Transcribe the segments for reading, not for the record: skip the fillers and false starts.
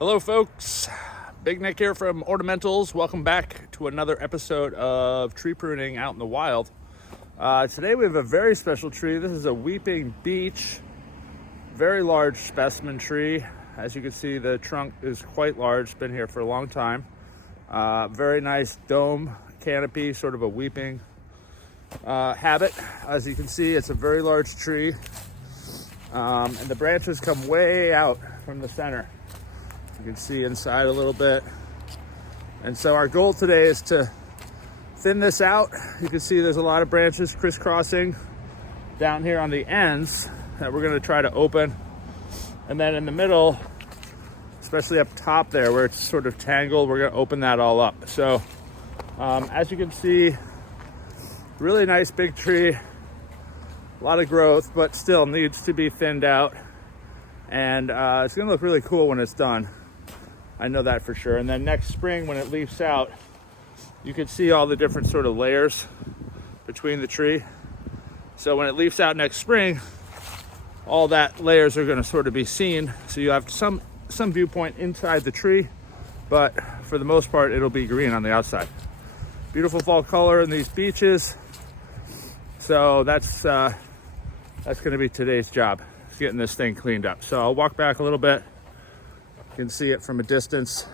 Hello folks, Big Nick here from Ornamentals. Welcome back to another episode of tree pruning out in the wild. Today we have a very special tree. This is a weeping beech, very large specimen tree. As you can see, the trunk is quite large, been here for a long time. Very nice dome canopy, sort of a weeping habit. As you can see, it's a very large tree, and the branches come way out from the center. You can see inside a little bit. And so our goal today is to thin this out. You can see there's a lot of branches crisscrossing down here on the ends that we're gonna try to open. And then in the middle, especially up top there where it's sort of tangled, we're gonna open that all up. So as you can see, really nice big tree, a lot of growth, but still needs to be thinned out. And it's gonna look really cool when it's done. I know that for sure. And then next spring when it leaves out, you can see all the different sort of layers between the tree. So when it leaves out next spring, all that layers are gonna sort of be seen. So you have some viewpoint inside the tree, but for the most part, it'll be green on the outside. Beautiful fall color in these beeches. So that's gonna be today's job, is getting this thing cleaned up. So I'll walk back a little bit. You can see it from a distance,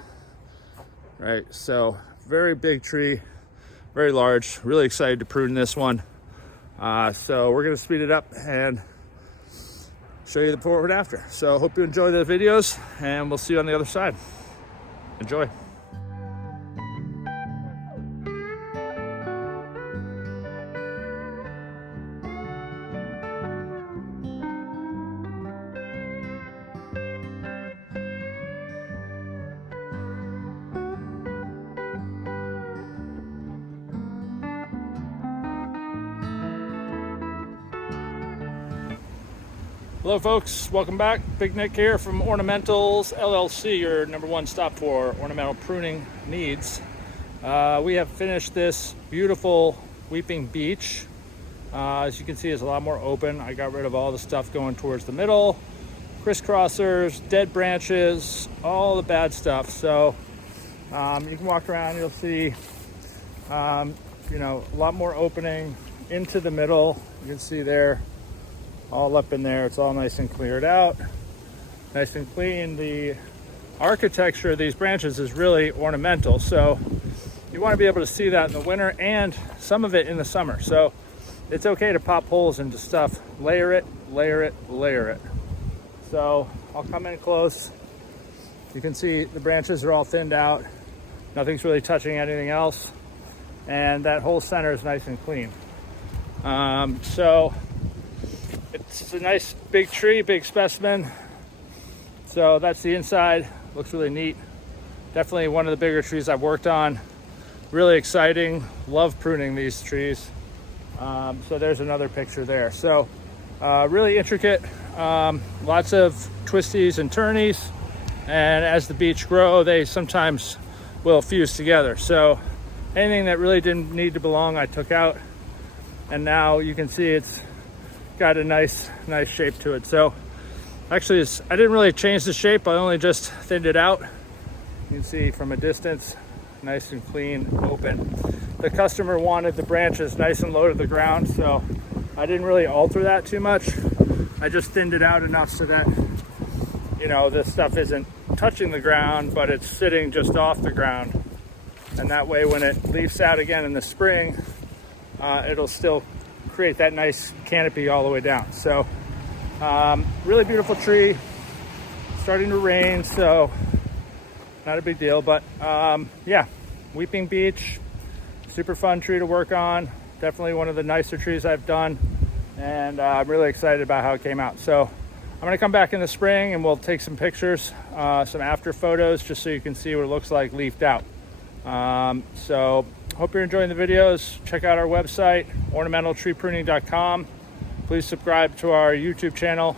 right? So very big tree, very large, really excited to prune this one. So we're gonna speed it up and show you the before and after. So hope you enjoy the videos and we'll see you on the other side. Enjoy. Hello folks, welcome back. Big Nick here from Ornamentals LLC, your #1 stop for ornamental pruning needs. We have finished this beautiful weeping beech. As you can see, it's a lot more open. I got rid of all the stuff going towards the middle, crisscrossers, dead branches, all the bad stuff. So you can walk around, you'll see a lot more opening into the middle. You can see there, all up in there, it's all nice and cleared out, nice and clean. The architecture of these branches is really ornamental, so you want to be able to see that in the winter and some of it in the summer. So it's okay to pop holes into stuff, layer it, layer it, layer it. So I'll come in close. You can see the branches are all thinned out, nothing's really touching anything else, and that whole center is nice and clean. So it's a nice big tree, big specimen. So that's the inside, looks really neat. Definitely one of the bigger trees I've worked on. Really exciting, love pruning these trees. So there's another picture there. So really intricate, lots of twisties and turnies. And as the beech grow, they sometimes will fuse together. So anything that really didn't need to belong, I took out. And now you can see it's got a nice shape to it. So actually I didn't really change the shape, I only just thinned it out. You can see from a distance, nice and clean, open. The customer wanted the branches nice and low to the ground, so I didn't really alter that too much. I just thinned it out enough so that this stuff isn't touching the ground, but it's sitting just off the ground. And that way when it leaves out again in the spring, it'll still create that nice canopy all the way down. So really beautiful tree. Starting to rain, so not a big deal, but yeah, weeping beech, super fun tree to work on. Definitely one of the nicer trees I've done, and I'm really excited about how it came out. So I'm gonna come back in the spring and we'll take some pictures, some after photos, just so you can see what it looks like leafed out. So hope you're enjoying the videos. Check out our website, ornamentaltreepruning.com. Please subscribe to our YouTube channel.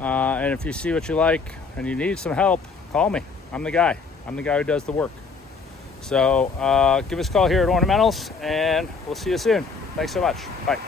And if you see what you like and you need some help, call me. I'm the guy who does the work. So give us a call here at Ornamentals, and we'll see you soon. Thanks so much. Bye.